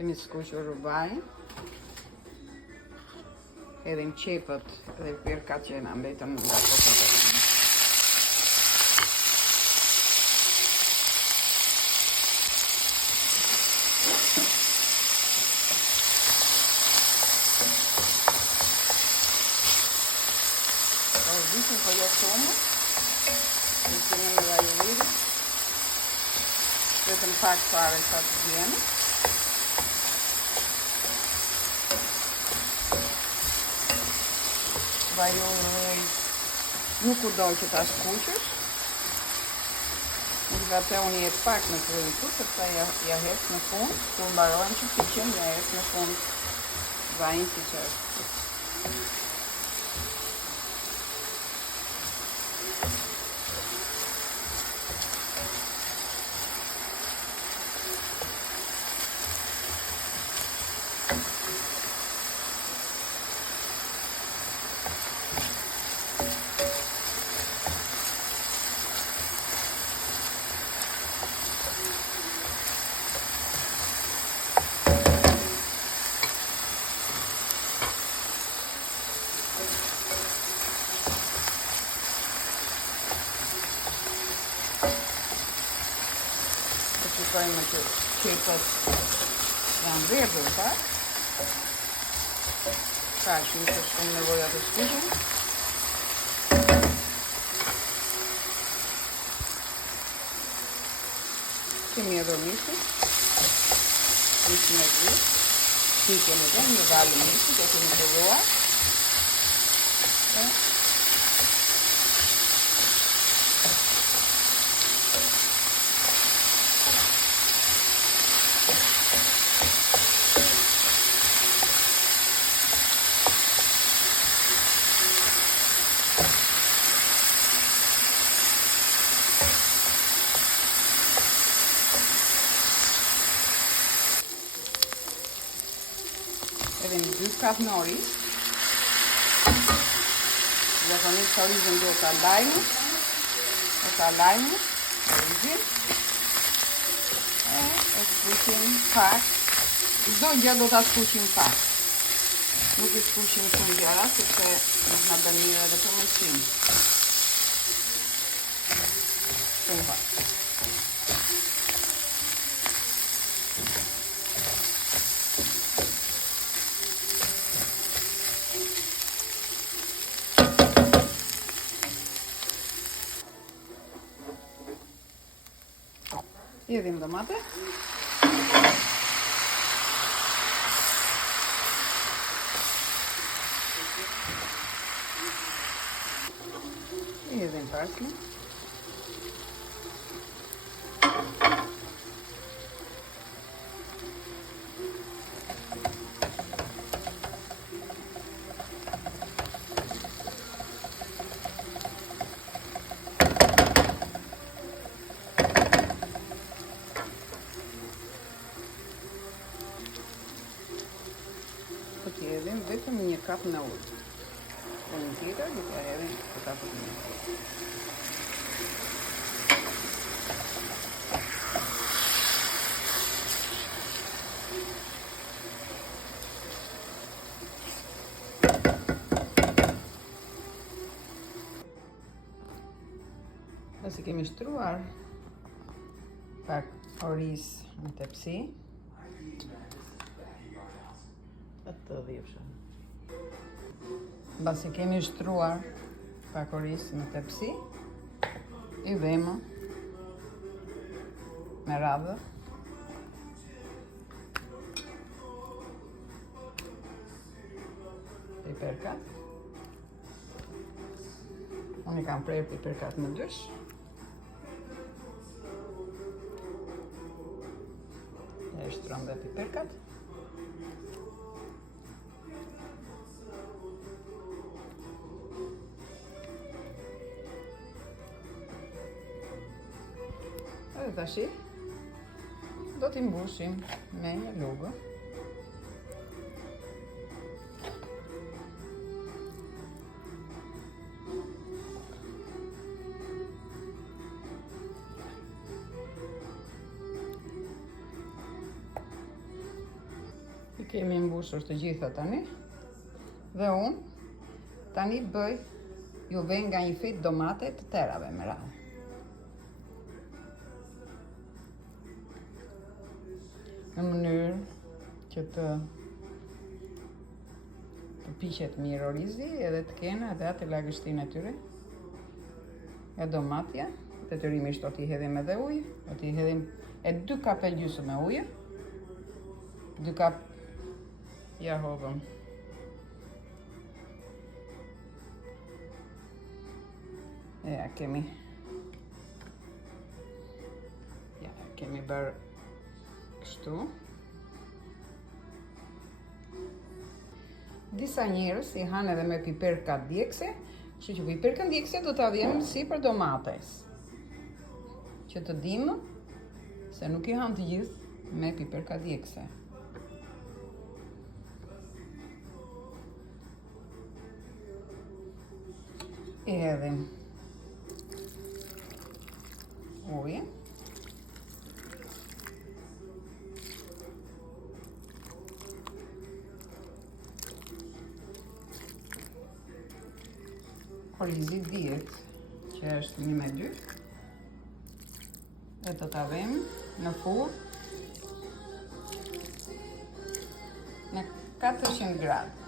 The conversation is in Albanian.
Kemi skuqur vaj. Hedhim qepët dhe pirkat që na mbetën nga sopata. Visim po jo shumë, visim në vaj ulliri, vetëm pak fare sa të vjenë. Vaj ulliri nuk u dojë që ta skuqësh, nga te unë jetë pak në fillim tu, sepse ja hes në fund, kur mbarojnë që piqen, ja hes në fund vajin si që është. Shikojmë që qepët janë verdhur pak. Kaq nuk është shumë nevoja të skuqen. Kemi edhe misin. Misin e zi. Pikën edhe një valë misit e kemi të ruar. Edhim 2 kap në oriz. Zakonisht orizën do ta lajmë. Orizin. E skuqim pak. Çdo gjë do ta skuqim pak. Nuk e skuqim shumë gjëra, sepse nuk na bën mirë edhe për mësim. Shumë pak. Jedhim domate. Jedhim parsley. Jedhim vetëm 1 kap në ujë. Në tjetër do t'ja hedhim këta përdojnë. Pasi kemi shtruar pak oriz në tepsi. Basi kemi shtruar pak oriz në tepsi, i vëmë me radhë piperkat. Unë i kam prerë piperkat në dysh. E shtron dhe piperkat. Edhe tashi do t'i mbushim me një lugë. Kemi mbushur të gjitha tani. Dhe unë tani bëj juve nga një fit domate të terave me radhë. Në mënyrë që të piqet mirë orizi edhe të kena edhe atë lagështinë e tyre. E domatja, detyrimisht do t'i hedhim edhe ujë, do t'i hedhim e 2 kape gjysmë me ujë. 2 kap ja hodhëm. Ja kemi bërë kështu. Disa njerëz i hanë edhe me piperka djegëse, kështu që piperkën djegëse do ta vëmë sipër domates. Që të dimë se nuk i hanë të gjithë me piperka djegëse. I hedhim ujë. Orizi dihet që është 1 me 2. Dhe do ta vëmë në furrë në 400 gradë.